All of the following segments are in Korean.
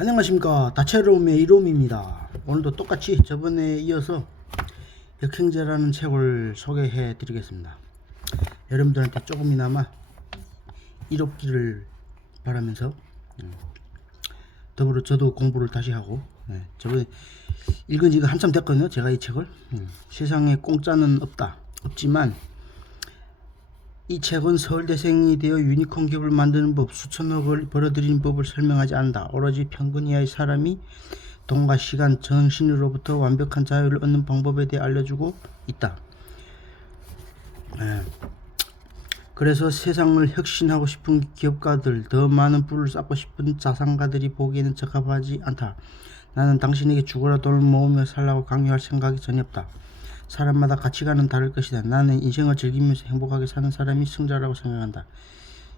안녕하십니까. 다채로움의 이롬입니다. 오늘도 똑같이 저번에 이어서 역행제라는 책을 소개해 드리겠습니다. 여러분들한테 조금이나마 이롭기를 바라면서 더불어 저도 공부를 다시 하고 저번에 읽은 지가 한참 됐거든요. 제가 이 책을 세상에 공짜는 없지만 이 책은 서울대생이 되어 유니콘 기업을 만드는 법, 수천억을 벌어들이는 법을 설명하지 않는다. 오로지 평균 이하의 사람이 돈과 시간, 정신으로부터 완벽한 자유를 얻는 방법에 대해 알려주고 있다. 그래서 세상을 혁신하고 싶은 기업가들, 더 많은 부를 쌓고 싶은 자산가들이 보기에는 적합하지 않다. 나는 당신에게 죽어라 돈을 모으며 살라고 강요할 생각이 전혀 없다. 사람마다 가치관은 다를 것이다. 나는 인생을 즐기면서 행복하게 사는 사람이 승자라고 생각한다.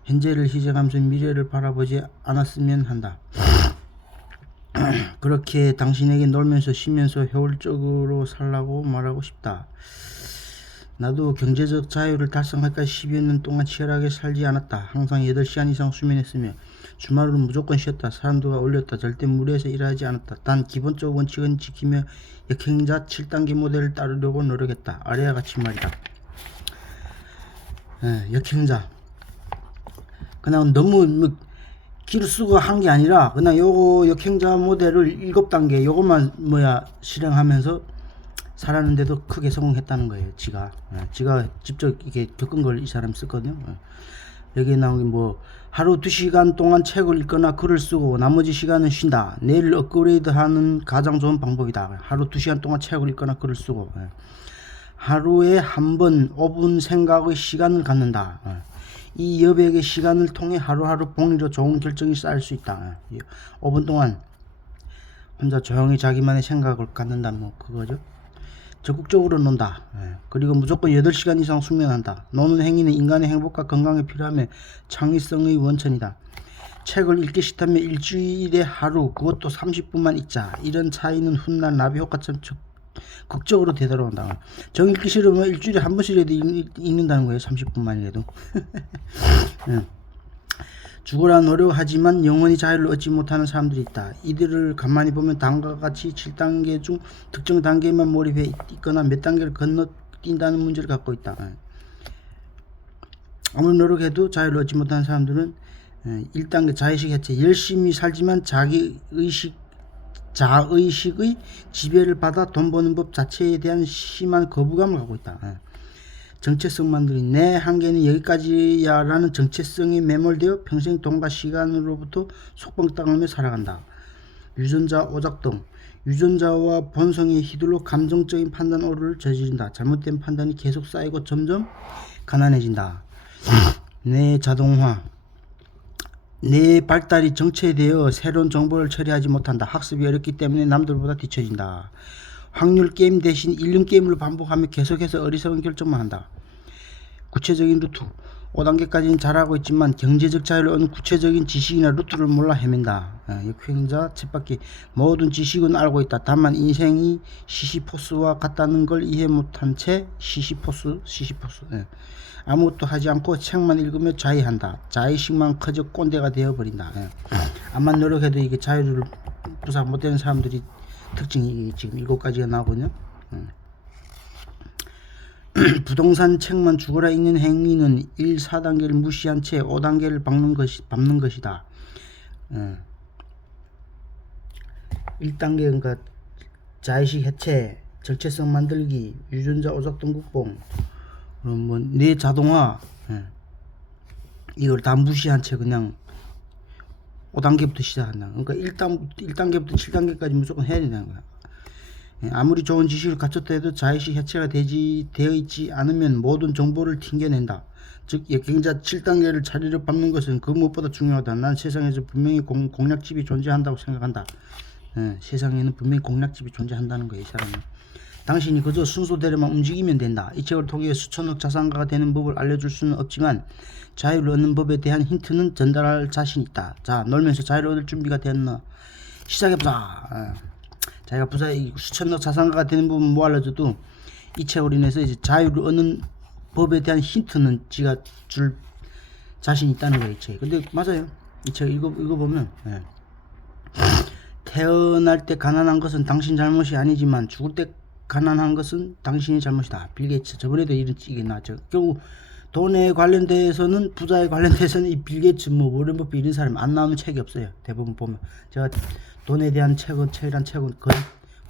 현재를 희생하면서 미래를 바라보지 않았으면 한다. 그렇게 당신에게 놀면서 쉬면서 효율적으로 살라고 말하고 싶다. 나도 경제적 자유를 달성할까지 10여 년 동안 치열하게 살지 않았다. 항상 8시간 이상 수면했으며 주말은 무조건 쉬었다. 사람들과 어울렸다. 절대 무리해서 일하지 않았다. 단 기본적 원칙은 지키며 역행자 7단계 모델을 따르려고 노력했다. 아래와 같이 말이다. 역행자 그냥 너무 기를 쓰고 한 게 아니라 그냥 요거 역행자 모델을 7단계 요것만 실행하면서 살았는데도 크게 성공했다는 거예요. 지가 직접 이렇게 겪은 걸 이 사람이 썼거든요. 여기에 나온 게 하루 2시간 동안 책을 읽거나 글을 쓰고 나머지 시간은 쉰다. 뇌를 업그레이드하는 가장 좋은 방법이다. 하루 2시간 동안 책을 읽거나 글을 쓰고 하루에 한 번 5분 생각의 시간을 갖는다. 이 여백의 시간을 통해 하루하루 복리로 좋은 결정이 쌓일 수 있다. 5분 동안 혼자 조용히 자기만의 생각을 갖는다. 그거죠. 적극적으로 논다. 그리고 무조건 8시간 이상 수면한다. 노는 행위는 인간의 행복과 건강에 필요하며 창의성의 원천이다. 책을 읽기 싫다면 일주일에 하루, 그것도 30분만 읽자. 이런 차이는 훗날 나비 효과처럼 극적으로 되돌아온다. 정 읽기 싫으면 일주일에 한 번씩이라도 읽는다는 거예요. 30분만이라도. 죽으라 노력하지만 영원히 자유를 얻지 못하는 사람들이 있다. 이들을 가만히 보면 다음과 같이 7단계 중 특정 단계만 몰입해 있거나 몇 단계를 건너뛴다는 문제를 갖고 있다. 아무리 노력해도 자유를 얻지 못하는 사람들은 1단계 자의식 해체, 열심히 살지만 자의식의 지배를 받아 돈 버는 법 자체에 대한 심한 거부감을 갖고 있다. 정체성만들이 내 한계는 여기까지야 라는 정체성에 매몰되어 평생 돈과 시간으로부터 속박당하며 살아간다. 유전자 오작동, 유전자와 본성에 휘둘러 감정적인 판단 오류를 저지른다. 잘못된 판단이 계속 쌓이고 점점 가난해진다. 뇌 자동화, 뇌 발달이 정체되어 새로운 정보를 처리하지 못한다. 학습이 어렵기 때문에 남들보다 뒤처진다. 확률 게임 대신 일륜 게임을 반복하며 계속해서 어리석은 결정만 한다. 구체적인 루트 5단계까지는 잘하고 있지만 경제적 자유를 얻는 구체적인 지식이나 루트를 몰라 헤맨다. 역행자 쳇바퀴 모든 지식은 알고 있다. 다만 인생이 시시포스와 같다는 걸 이해 못한 채 시시포스 아무것도 하지 않고 책만 읽으며 자의한다. 자의식만 커져 꼰대가 되어버린다. 암만 노력해도 이게 자유를 부사 못되는 사람들이 특징이 지금 7가지가 나오거든요. 부동산 책만 죽어라 읽는 행위는 1, 4단계를 무시한 채 5단계를 밟는 것이다. 1단계 그러니까 자의식 해체, 정체성 만들기, 유전자 오작동 극복, 뇌 자동화, 이걸 다 무시한 채 그냥 5단계부터 시작한다. 그러니까 1단계부터 7단계까지 무조건 해야 된다는 거야. 아무리 좋은 지식을 갖췄다 해도 자의식 해체가 되어 있지 않으면 모든 정보를 튕겨낸다. 즉 역행자 7단계를 자리로 밟는 것은 그 무엇보다 중요하다. 난 세상에서 분명히 공략집이 존재한다고 생각한다. 세상에는 분명히 공략집이 존재한다는 거예요. 이 사람은. 당신이 그저 순서대로만 움직이면 된다. 이 책을 통해 수천억 자산가가 되는 법을 알려줄 수는 없지만 자유를 얻는 법에 대한 힌트는 전달할 자신 있다. 자, 놀면서 자유를 얻을 준비가 됐나? 시작해보자. 자기가 수천억 자산가가 되는 법은 뭐 알려줘도 이 책으로 인해서 이제 자유를 얻는 법에 대한 힌트는 지가 줄 자신 있다는 거예요. 이 책. 근데 맞아요. 이 책 읽어보면 태어날 때 가난한 것은 당신 잘못이 아니지만 죽을 때 가난한 것은 당신의 잘못이다. 빌 게이츠 저번에도 이런 얘기 나왔죠. 결국 돈에 관련돼서는 부자에 관련돼서는 이 빌 게이츠 뭐 워런 버핏 이런 사람 안 나오는 책이 없어요. 대부분 보면 제가 돈에 대한 책이란 책은 거의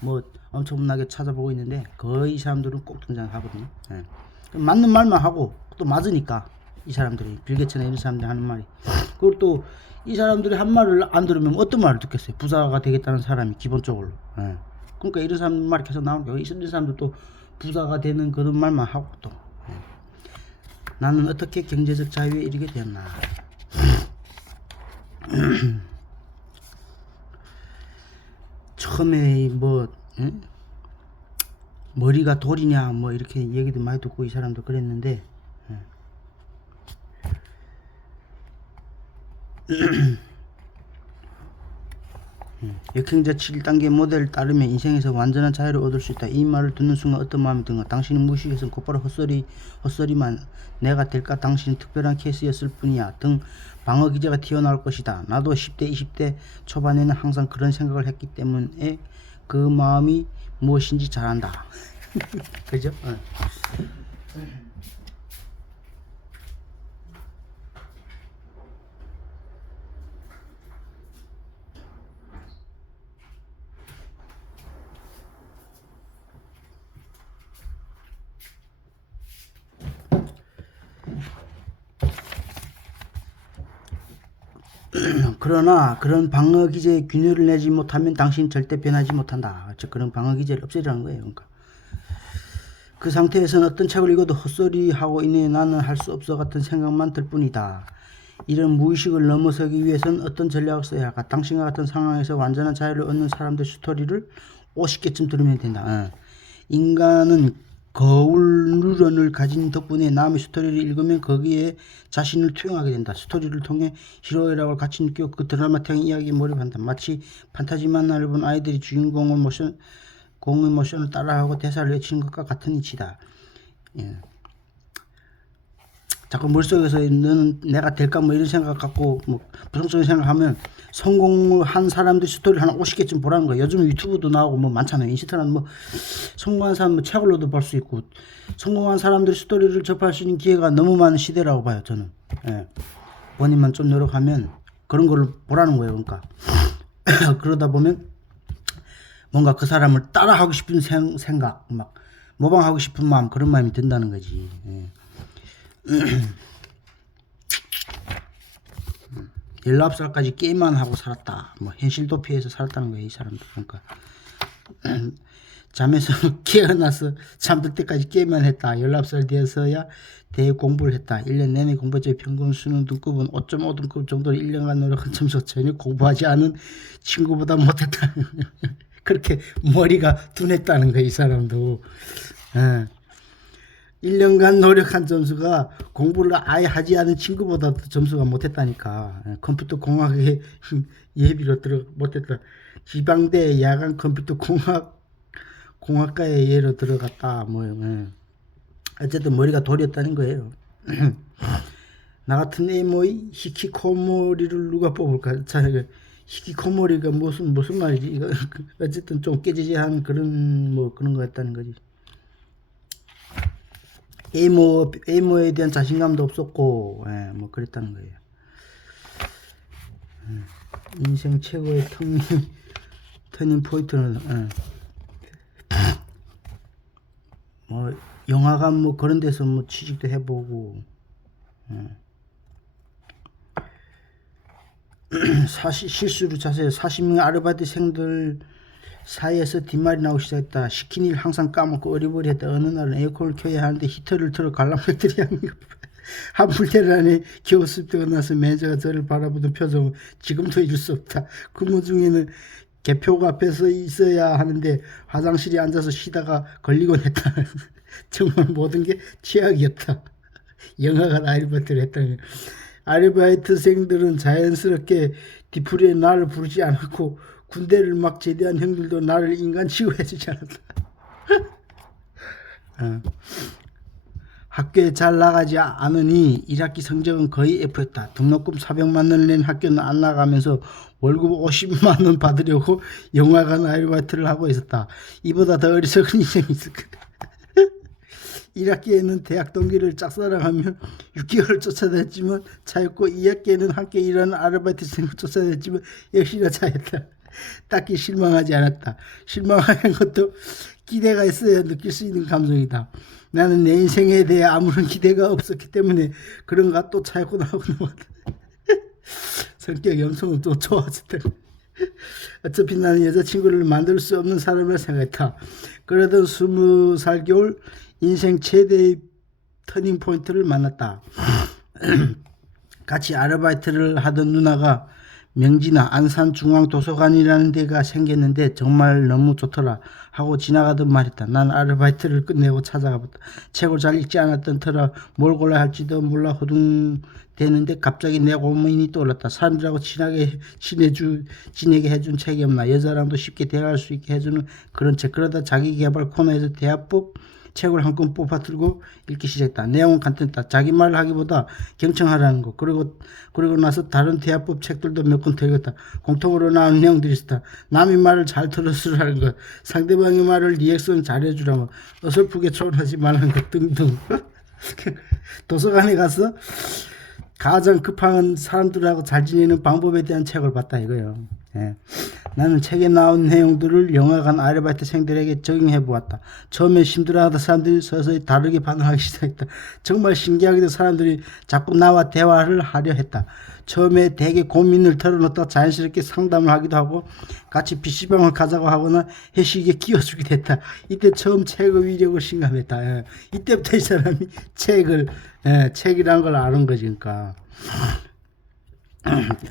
뭐 엄청나게 찾아보고 있는데 거의 이 사람들은 꼭 등장하거든요. 예. 맞는 말만 하고 또 맞으니까 이 사람들이 빌 게이츠나 이런 사람들이 하는 말이. 그리고 또 이 사람들이 한 말을 안 들으면 어떤 말을 듣겠어요. 부자가 되겠다는 사람이 기본적으로. 예. 그러니까 이런 사람 말이 계속 나오니까 이런 사람들 또 부자가 되는 그런 말만 하고 또 예. 나는 어떻게 경제적 자유에 이르게 되었나. 처음에 뭐 머리가 돌이냐 뭐 이렇게 얘기도 많이 듣고 이 사람도 그랬는데 역행자 7단계 모델을 따르면 인생에서 완전한 자유를 얻을 수 있다. 이 말을 듣는 순간 어떤 마음이 드는가. 당신은 무의식에서는 곧바로 헛소리만 내가 될까 당신은 특별한 케이스였을 뿐이야 등 방어 기제가 튀어나올 것이다. 나도 10대 20대 초반에는 항상 그런 생각을 했기 때문에 그 마음이 무엇인지 잘 안다. 그죠? 그러나 그런 방어 기제에 균열을 내지 못하면 당신은 절대 변하지 못한다. 즉 그런 방어 기제를 없애라는 거예요. 그러니까 그 상태에서는 어떤 책을 읽어도 헛소리하고 있네 나는 할 수 없어 같은 생각만 들 뿐이다. 이런 무의식을 넘어서기 위해서는 어떤 전략을 써야 할까. 당신과 같은 상황에서 완전한 자유를 얻는 사람들 스토리를 50개쯤 들으면 된다. 인간은 거울 누런을 가진 덕분에 남의 스토리를 읽으면 거기에 자신을 투영하게 된다. 스토리를 통해 히로이라고 같이 느끼고 그 드라마틱한 이야기에 몰입한다. 마치 판타지 만화를 본 아이들이 주인공의 모션을 따라하고 대사를 외치는 것과 같은 이치다. 예. 자꾸 머릿속에서 너는 내가 될까 뭐 이런 생각 갖고 뭐 부정적인 생각하면 성공을 한 사람들 스토리를 한 50개쯤 보라는 거예요. 요즘 유튜브도 나오고 뭐 많잖아요. 인스타는 뭐 성공한 사람 뭐 책으로도 볼 수 있고 성공한 사람들 스토리를 접할 수 있는 기회가 너무 많은 시대라고 봐요. 저는. 예. 본인만 좀 노력하면 그런 걸 보라는 거예요. 그러니까 그러다 보면 뭔가 그 사람을 따라하고 싶은 생각 막 모방하고 싶은 마음 그런 마음이 든다는 거지. 예. 19살까지 게임만 하고 살았다. 뭐 현실 도피해서 살았다는 거예요. 이 사람들. 그러니까 잠에서 깨어나서 잠들 때까지 게임만 했다. 19살 되어서야 대학 공부를 했다. 1년 내내 공부했죠. 평균 수능 등급은 5.5 등급 정도로 1년간 노력한 점수 전혀 공부하지 않은 친구보다 못했다. 그렇게 머리가 둔했다는 거예요. 이 사람도. 1년간 노력한 점수가 공부를 아예 하지 않은 친구보다 점수가 못했다니까. 컴퓨터 공학에 예비로 못했다. 지방대 야간 컴퓨터 공학과에 예로 들어갔다. 뭐 어쨌든 머리가 돌이었다는 거예요. 나 같은 애모의 히키코모리를 누가 뽑을까? 히키코모리가 무슨 말이지? 이거 어쨌든 좀 깨지지한 그런 뭐 그런 거였다는 거지. 에모에 대한 자신감도 없었고, 뭐 그랬다는 거예요. 인생 최고의 터닝 포인트는 뭐 영화관 뭐 그런 데서 뭐 취직도 해보고, 실수로 자세히 40명 아르바이트생들 사이에서 뒷말이 나오기 시작했다. 시킨 일 항상 까먹고 어리버리했다. 어느 날은 에어컨을 켜야 하는데 히터를 틀어 관람객들이 한 물테를 안에 기어습되고 나서 매니저가 저를 바라보던 표정은 지금도 잊을 수 없다. 근무 중에는 개표가 앞에 서 있어야 하는데 화장실에 앉아서 쉬다가 걸리곤 했다. 정말 모든 게 최악이었다. 영화관 아르바이트를 했다는 거야. 아르바이트생들은 자연스럽게 뒤풀이에 나를 부르지 않았고 군대를 막 제대한 형들도 나를 인간 취급해주지 않았다. 학교에 잘 나가지 않으니 1학기 성적은 거의 F였다. 등록금 400만 원을 낸 학교는 안 나가면서 월급 50만 원 받으려고 영화관 아르바이트를 하고 있었다. 이보다 더 어리석은 인생이 있을 거다. 1학기에는 대학 동기를 짝사랑하며 6개월을 쫓아다녔지만 차였고 2학기에는 함께 일하는 아르바이트생을 쫓아다녔지만 역시나 차였다. 딱히 실망하지 않았다. 실망하는 것도 기대가 있어야 느낄 수 있는 감정이다. 나는 내 인생에 대해 아무런 기대가 없었기 때문에 그런가 또 차였구나 하고 넘어갔다. 성격이 엄청 또 좋아졌다. 어차피 나는 여자친구를 만들 수 없는 사람이라 생각했다. 그러던 20살 겨울 인생 최대의 터닝포인트를 만났다. 같이 아르바이트를 하던 누나가 명지나 안산중앙도서관이라는 데가 생겼는데 정말 너무 좋더라 하고 지나가던 말했다. 난 아르바이트를 끝내고 찾아가 봤다. 책을 잘 읽지 않았던 터라 뭘 골라야 할지도 몰라 호둥대는데 갑자기 내 고민이 떠올랐다. 사람들하고 지내게 해준 책이 없나. 여자랑도 쉽게 대화할 수 있게 해주는 그런 책. 그러다 자기계발 코너에서 대화법 책을 한 권 뽑아 들고 읽기 시작했다. 내용은 간단했다. 자기 말을 하기보다 경청하라는 거. 그리고 나서 다른 대화법 책들도 몇 권 더 읽었다. 공통으로 나온 내용들이 있었다. 남의 말을 잘 들어주라는 것, 상대방의 말을 리액션 잘해주라는 것, 어설프게 초월하지 말라는 것 등등. 도서관에 가서 가장 급한 사람들하고 잘 지내는 방법에 대한 책을 봤다 이거요. 예. 나는 책에 나온 내용들을 영화관 아르바이트생들에게 적용해 보았다. 처음에 힘들어하던 사람들이 서서히 다르게 반응하기 시작했다. 정말 신기하게도 사람들이 자꾸 나와 대화를 하려 했다. 처음에 대개 고민을 털어놓다 자연스럽게 상담을 하기도 하고 같이 PC방을 가자고 하거나 회식에 끼워주기도 했다. 이때 처음 책의 위력을 실감했다. 예. 이때부터 이 사람이 책이라는 걸 아는 거지. 그러니까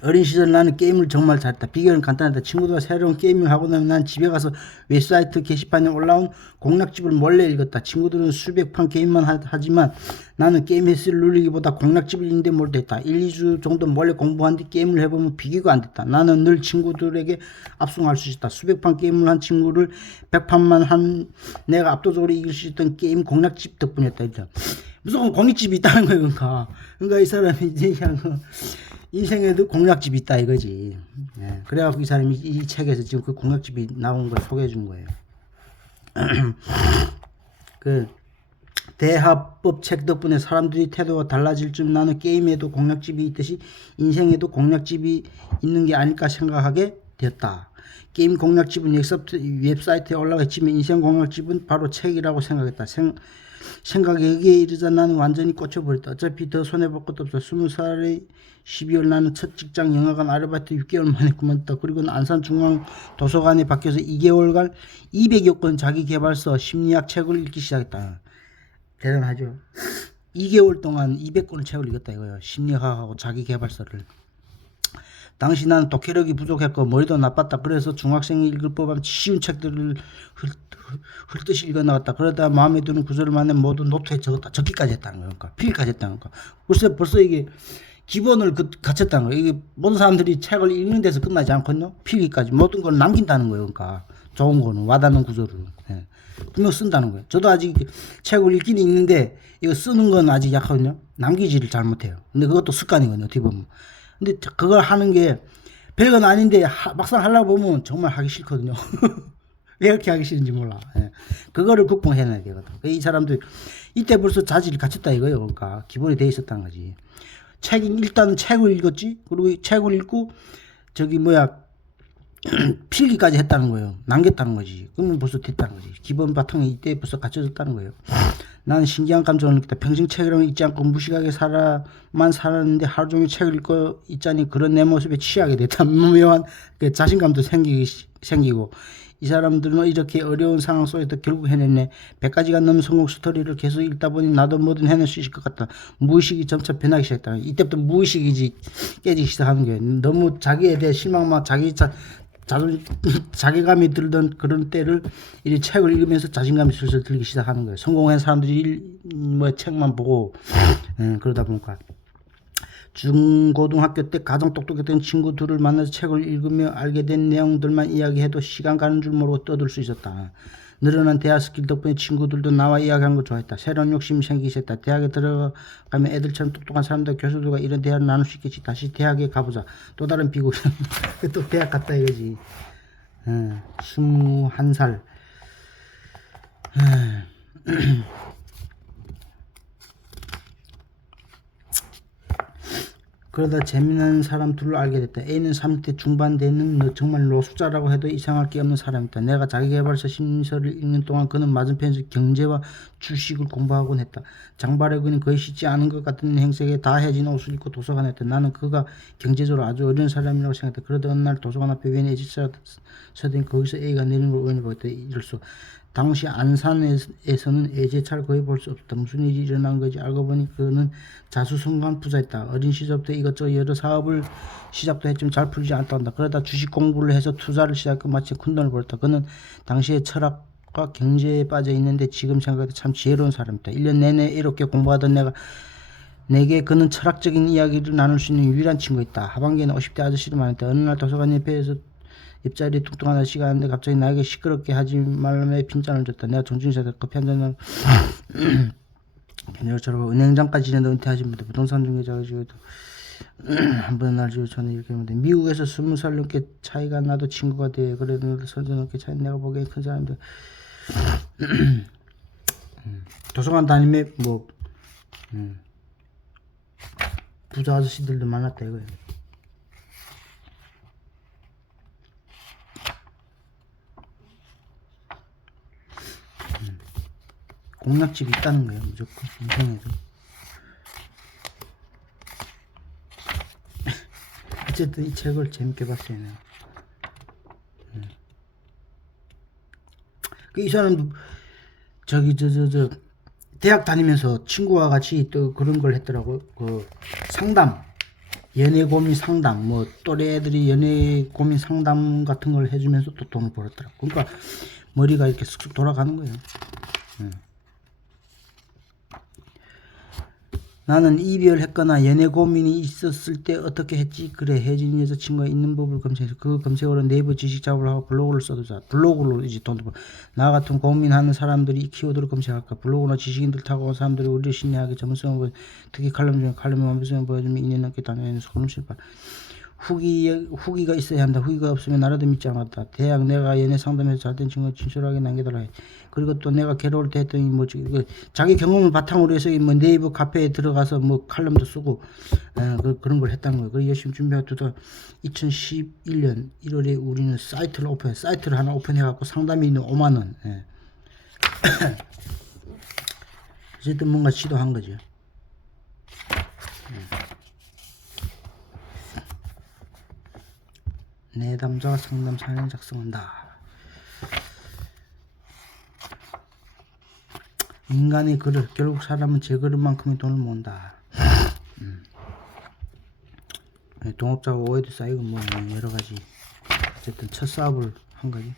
어린 시절 나는 게임을 정말 잘했다. 비결은 간단하다. 친구들과 새로운 게임을 하고 나면 난 집에 가서 웹사이트 게시판에 올라온 공략집을 몰래 읽었다. 친구들은 수백 판 게임만 하지만 나는 게임 횟수를 누리기보다 공략집을 읽는데 몰두했다. 1, 2주 정도 몰래 공부한 뒤 게임을 해보면 비교가 안 됐다. 나는 늘 친구들에게 압승할 수 있었다. 수백 판 게임을 한 친구를 100판만 한 내가 압도적으로 이길 수 있던 게임 공략집 덕분이었다. 무조건 공략집이 있다는 거예요. 그러니까 이 사람이 이제 그냥 인생에도 공략집이 있다 이거지. 예. 그래갖고 이 사람이 이 책에서 지금 그 공략집이 나온 걸 소개해 준 거예요. 그 대화법 책 덕분에 사람들이 태도가 달라질 줄 나는 게임에도 공략집이 있듯이 인생에도 공략집이 있는 게 아닐까 생각하게 되었다. 게임 공략집은 웹사이트에 올라가 있지만 인생 공략집은 바로 책이라고 생각했다. 생각에 여기에 이르자 나는 완전히 꽂혀버렸다. 어차피 더 손해볼 것도 없어. 20살의 12월 나는 첫 직장 영화관 아르바이트 6개월 만에 그만뒀다. 그리고 안산중앙도서관에 바뀌어서 2개월간 200여 권 자기계발서 심리학 책을 읽기 시작했다. 대단하죠. 2개월 동안 200권의 책을 읽었다 이거예요. 심리학하고 자기계발서를. 당시 나는 독해력이 부족했고 머리도 나빴다. 그래서 중학생이 읽을 법한 쉬운 책들을 훑듯이 읽어나갔다. 그러다 마음에 드는 구절을 만나 모두 노트에 적었다. 적기까지 했다는 거야. 그러니까 필기까지 했다는 거야. 벌써 이게 기본을 갖췄다는 거야. 이게 모든 사람들이 책을 읽는 데서 끝나지 않거든요. 필기까지 모든 걸 남긴다는 거예요. 그러니까 좋은 거는 와닿는 구절을 분명 쓴다는 거예요. 저도 아직 책을 읽긴 읽는데 이거 쓰는 건 아직 약하거든요. 남기지를 잘 못해요. 근데 그것도 습관이거든요. 어떻게 보면. 근데 그걸 하는 게 별건 아닌데 막상 하려고 보면 정말 하기 싫거든요. 왜 이렇게 하기 싫은지 몰라. 예. 그거를 극복해내야 되거든. 이 사람들 이때 벌써 자질을 갖췄다 이거예요. 그러니까 기본이 돼 있었다는 거지. 일단은 책을 읽었지. 그리고 책을 읽고 필기까지 했다는 거예요. 남겼다는 거지. 그러면 벌써 됐다는 거지. 기본 바탕이 이때 벌써 갖춰졌다는 거예요. 나는 신기한 감정을 느꼈다. 평생 책이라고 읽지 않고 무식하게 살았는데 하루 종일 책을 읽고 있자니 그런 내 모습에 취하게 됐다. 묘한 자신감도 생기고 이 사람들은 이렇게 어려운 상황 속에서 결국 해냈네. 100가지가 넘는 성공 스토리를 계속 읽다 보니 나도 뭐든 해낼 수 있을 것 같다. 무의식이 점차 변하기 시작했다. 이때부터 무의식이 깨지기 시작하는 거예요. 너무 자기에 대해 실망만 자괴감이 들던 그런 때를 이 책을 읽으면서 자신감이 슬슬 들기 시작하는 거예요. 성공한 사람들이 책만 보고 그러다 보니까 중고등학교 때 가장 똑똑했던 친구들을 만나서 책을 읽으며 알게 된 내용들만 이야기해도 시간 가는 줄 모르고 떠들 수 있었다. 늘어난 대화 스킬 덕분에 친구들도 나와 이야기하는 걸 좋아했다. 새로운 욕심이 생기기 시작했다. 대학에 들어가면 애들처럼 똑똑한 사람들, 교수들과 이런 대화를 나눌 수 있겠지. 다시 대학에 가보자. 또 다른 비굴. 또 대학 갔다 이거지. 21살. 그러다 재미난 사람 둘을 알게 됐다. A는 30대 중반 되는 정말 노숙자라고 해도 이상할 게 없는 사람이다. 내가 자기계발서 심서를 읽는 동안 그는 맞은편에서 경제와 주식을 공부하곤 했다. 장발에 그는 거의 씻지 않은 것 같은 행색에 다 해진 옷을 입고 도서관에 했다. 나는 그가 경제적으로 아주 어려운 사람이라고 생각했다. 그러다 어느 날 도서관 앞에 웬 애지사 서더니 거기서 A가 내리는 걸 우연히 보였다. 이럴 수. 당시 안산에서는 애제차를 거의 볼 수 없었다. 무슨 일이 일어난 건지 알고 보니 그는 자수성가한 부자였다. 어린 시절부터 이것저것 여러 사업을 시작도 했지만 잘 풀리지 않았다 한다. 그러다 주식 공부를 해서 투자를 시작하고 마치 큰돈을 벌었다. 그는 당시에 철학과 경제에 빠져 있는데 지금 생각해도 참 지혜로운 사람이다. 1년 내내 이렇게 공부하던 내게 그는 철학적인 이야기를 나눌 수 있는 유일한 친구였다. 하반기에는 50대 아저씨를 만났다. 어느 날 도서관 옆에서 옆자리에 뚱뚱한 아저씨가 왔는데 갑자기 나에게 시끄럽게 하지 말라며 빈잔을 줬다. 내가 정중히 커피 한 잔을 견적처럼 은행장까지 지내다 은퇴하신 분들 부동산 중개자가 지고도 한번 날 지고 저는 이렇게 했는데 미국에서 20살 넘게 차이가 나도 친구가 돼. 그래도 선전 넘게 차이 내가 보기엔 큰 사람들 도서관 다니면 뭐 부자 아저씨들도 많았다 이거예요. 공략집이 있다는 거예요. 무조건 인생에도. 어쨌든 이 책을 재밌게 봤어요. 내가. 이 사람 저기 저 대학 다니면서 친구와 같이 또 그런 걸 했더라고. 그 상담, 연애 고민 상담, 뭐 또래 애들이 연애 고민 상담 같은 걸 해주면서 또 돈을 벌었더라고. 그러니까 머리가 이렇게 쑥쑥 돌아가는 거예요. 나는 이별했거나 연애 고민이 있었을 때 어떻게 했지? 그래, 혜진이 여자친구가 있는 법을 검색해서 그 검색어로 네이버 지식 작업을 하고 블로그를 써두자. 블로그로 이제 돈도 벌. 나 같은 고민하는 사람들이 키워드를 검색할까? 블로그나 지식인들 타고 온 사람들이 우리를 신뢰하게 전문성을 보여. 특히 칼럼 중에 칼럼의 완벽성을 보여주면 2년 넘게 다녀서 고름 실패. 후기가 있어야 한다. 후기가 없으면 나라도 믿지 않았다. 대학 내가 연애 상담에서 잘된 친구가 진솔하게 남겨달라 해. 그리고 또 내가 괴로울 때 했더니 뭐 자기 경험을 바탕으로 해서 뭐 네이버 카페에 들어가서 뭐 칼럼도 쓰고 그런 걸 했다는 거예요. 그 열심히 준비하다가 2011년 1월에 우리는 사이트를 하나 오픈해갖고 상담이 있는 5만 원. 예. 어쨌든 뭔가 시도한 거죠. 내담자가 상담 사연을 작성한다. 인간의 글을 결국 사람은 제 글만큼의 돈을 모은다. 동업자가 오해도 쌓이고 뭐 여러가지 어쨌든 첫 사업을 한 거지.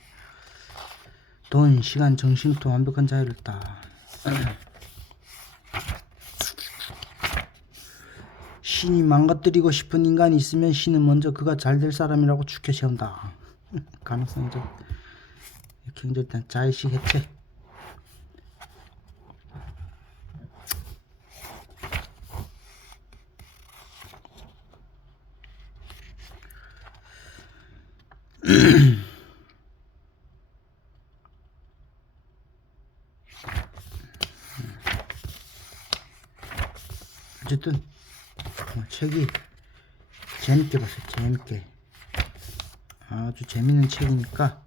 돈, 시간, 정신부터 완벽한 자유를 따. 신이 망가뜨리고 싶은 인간이 있으면 신은 먼저 그가 잘 될 사람이라고 추켜 세운다. 가능성적 굉장히 일단 자의식 해체. 어쨌든 책이 재밌게 봤어요. 재밌게 아주 재밌는 책이니까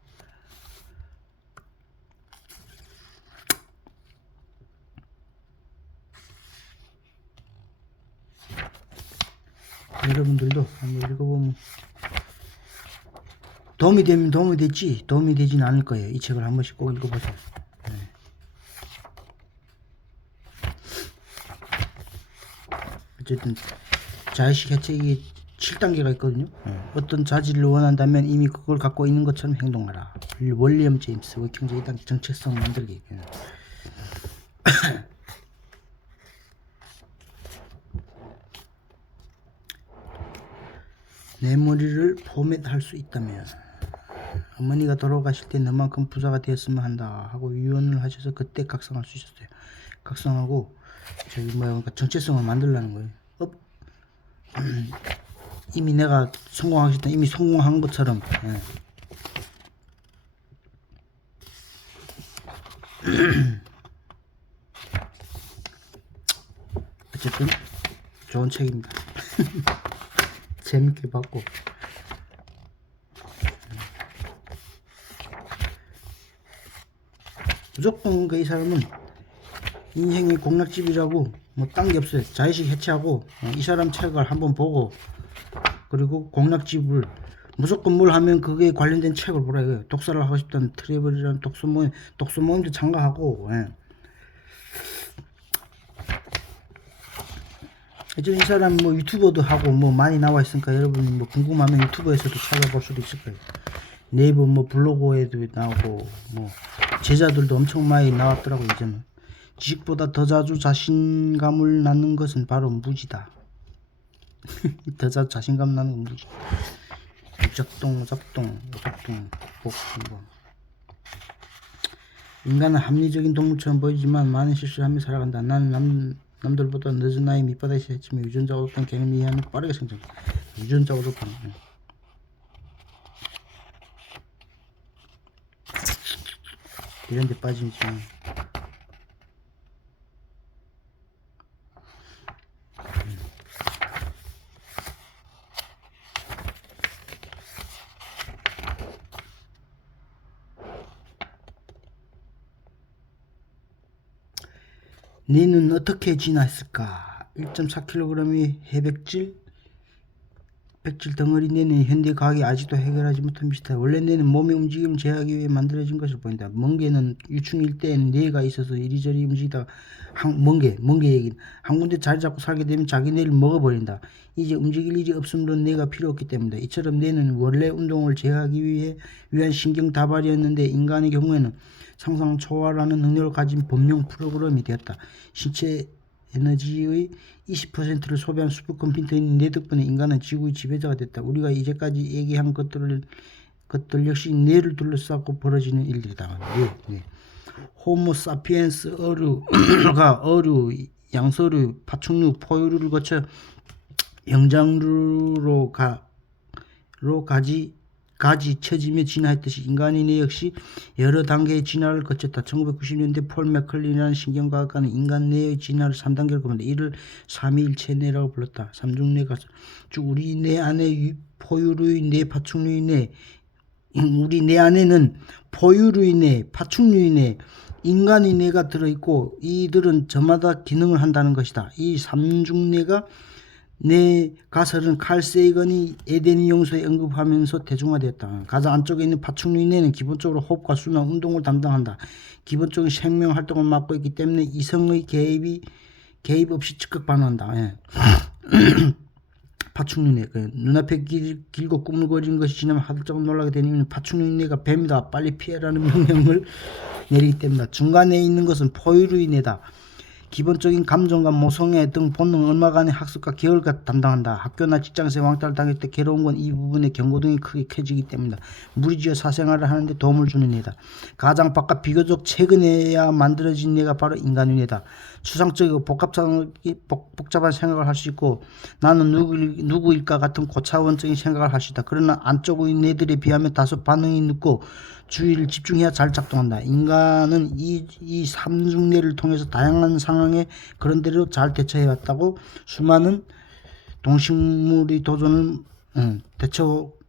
여러분들도 한번 읽어보면 도움이 되면 도움이 됐지 도움이 되지는 않을 거예요. 이 책을 한 번씩 꼭 읽어보세요. 네. 어쨌든 자의식 해체이 7단계가 있거든요. 어떤 자질을 원한다면 이미 그걸 갖고 있는 것처럼 행동하라. 월리엄 제임스 워킹제 2단계 정체성 만들기. 내 머리를 포맷할 수 있다면 어머니가 돌아가실 때 너만큼 부자가 되었으면 한다 하고 유언을 하셔서 그때 각성할 수 있었어요. 각성하고 저기 그러니까 정체성을 만들라는 거예요. 이미 내가 성공하겠다, 이미 성공한 것처럼. 어쨌든 좋은 책입니다. 재밌게 봤고. 무조건 이 사람은 인생의 공략집이라고 뭐 딴 게 없어요. 자의식 해체하고 이 사람 책을 한번 보고 그리고 공략집을 무조건 뭘 하면 그게 관련된 책을 보라 이거예요. 독서를 하고 싶다는 트래블이라는 독서 모임도 참가하고. 이 사람 뭐 유튜버도 하고 뭐 많이 나와 있으니까 여러분이 뭐 궁금하면 유튜브에서도 찾아볼 수도 있을 거예요. 네이버 뭐 블로그에도 나오고 뭐 제자들도 엄청 많이 나왔더라고. 이제는 지식보다 더 자주 자신감을 낳는 것은 바로 무지다. 더 자주 자신감 낳는 건 무지. 작동 복동. 인간은 합리적인 동물처럼 보이지만 많은 실수를 하며 살아간다. 나는 남들보다 늦은 나이 밑바닥에서 했지만 유전자가 없던 개념을 이해하며 빠르게 성장. 유전자가 없던 이런 데 빠지지. 뇌는 어떻게 진화했을까? 1.4kg의 백질 덩어리 뇌는 현대 과학이 아직도 해결하지 못한 미스터다. 원래 뇌는 몸의 움직임을 제어하기 위해 만들어진 것을 보인다. 멍게는 유충일 때에는 뇌가 있어서 이리저리 움직이다가 멍게 얘기는 한 군데 자리 잡고 살게 되면 자기 뇌를 먹어버린다. 이제 움직일 일이 없으므로 뇌가 필요 없기 때문이다. 이처럼 뇌는 원래 운동을 제어하기 위한 신경 다발이었는데 인간의 경우에는 상상 초월하는 능력을 가진 범용 프로그램이 되었다. 신체 에너지의 20%를 소비한 슈퍼컴퓨터인 뇌 덕분에 인간은 지구의 지배자가 됐다. 우리가 이제까지 얘기한 것들 역시 뇌를 둘러싸고 벌어지는 일들이다. 뇌. 호모 사피엔스 어류가 양서류, 파충류, 포유류를 거쳐 영장류로 가지 처지며 진화했듯이 인간의 뇌 역시 여러 단계의 진화를 거쳤다. 1990년대 폴 맥컬린이라는 신경과학가는 인간 뇌의 진화를 3단계로 구분한다. 이를 삼위일체 뇌라고 불렀다. 삼중뇌가 즉 우리 뇌 안에 포유류의 뇌, 파충류의 뇌, 우리 뇌 안에는 포유류의 뇌, 파충류의 뇌, 인간의 뇌가 들어있고 이들은 저마다 기능을 한다는 것이다. 이 삼중뇌가 내 가설은 칼 세이건이 에덴의 용서에 언급하면서 대중화되었다. 가장 안쪽에 있는 파충류의 뇌는 기본적으로 호흡과 수면, 운동을 담당한다. 기본적인 생명 활동을 맡고 있기 때문에 이성의 개입 없이 즉각 반응한다. 파충류의 뇌, 눈앞에 길고 꾸물거리는 것이 지나면 하들짝 놀라게 되는 이유는 파충류의 뇌가 뱀이다, 빨리 피해라는 명령을 내리기 때문이다. 중간에 있는 것은 포유류의 뇌다. 기본적인 감정과 모성애 등 본능 얼마간의 학습과 계열을 담당한다. 학교나 직장에서 왕따를 당할 때 괴로운 건 이 부분의 경고등이 크게 켜지기 때문이다. 무리지어 사생활을 하는데 도움을 주는 뇌다. 가장 바깥 비교적 최근에야 만들어진 뇌가 바로 인간의 뇌다. 추상적이고 복잡한 생각을 할 수 있고 나는 누구일까 같은 고차원적인 생각을 할 수 있다. 그러나 안쪽의 뇌들에 비하면 다소 반응이 늦고 주의를 집중해야 잘 작동한다. 인간은 이 삼중뇌를 통해서 다양한 상황에 그런대로 잘 대처해왔다고. 수많은 동식물이 도전을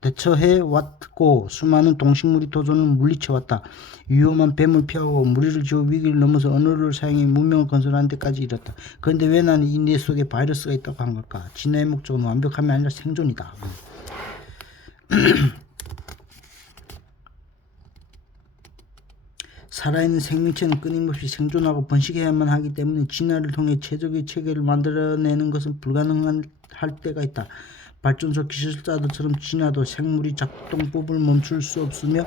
대처해왔고 수많은 동식물이 도전을 물리쳐왔다. 위험한 뱀을 피하고 무리를 지어 위기를 넘어서 언어를 사용해 문명을 건설하는 데까지 이뤘다. 그런데 왜 나는 이 뇌 속에 바이러스가 있다고 한 걸까? 진화의 목적은 완벽함이 아니라 생존이다. 살아있는 생명체는 끊임없이 생존하고 번식해야만 하기 때문에 진화를 통해 최적의 체계를 만들어내는 것은 불가능할 때가 있다. 발전소 기술자들처럼 진화도 생물의 작동법을 멈출 수 없으며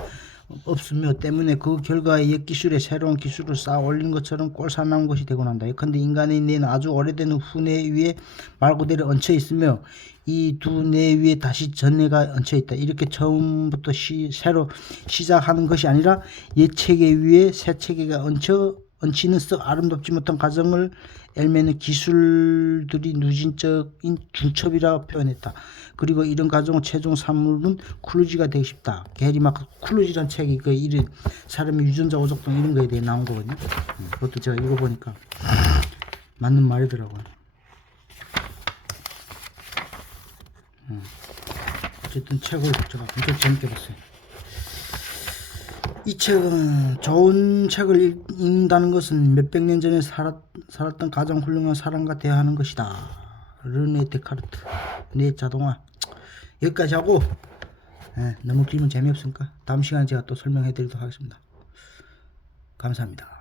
없으며 때문에 그 결과에 옛 기술에 새로운 기술을 쌓아 올린 것처럼 꼴사나운 것이 되곤 한다. 예컨대 인간의 뇌는 아주 오래된 후뇌 위에 말 그대로 얹혀 있으며 이 두 뇌 위에 다시 전뇌가 얹혀 있다. 이렇게 처음부터 새로 시작하는 것이 아니라 옛 체계 위에 새 체계가 얹히는 썩 아름답지 못한 과정을 엘메는 기술들이 누진적인 중첩이라 표현했다. 그리고 이런 과정의 최종 산물은 클루지가 되고 싶다. 게리 마크 클루지란 책이 그 이름 사람의 유전자 오작동 이런 거에 대해 나온 거거든요. 그것도 제가 읽어보니까 맞는 말이더라고요. 어쨌든 책을 제가 굉장히 재밌게 봤어요. 이 책은 좋은 책을 읽는다는 것은 몇백 년 전에 살았던 가장 훌륭한 사람과 대화하는 것이다. 르네 데카르트. 네 자동화. 여기까지 하고 너무 길면 재미없으니까 다음 시간에 제가 또 설명해 드리도록 하겠습니다. 감사합니다.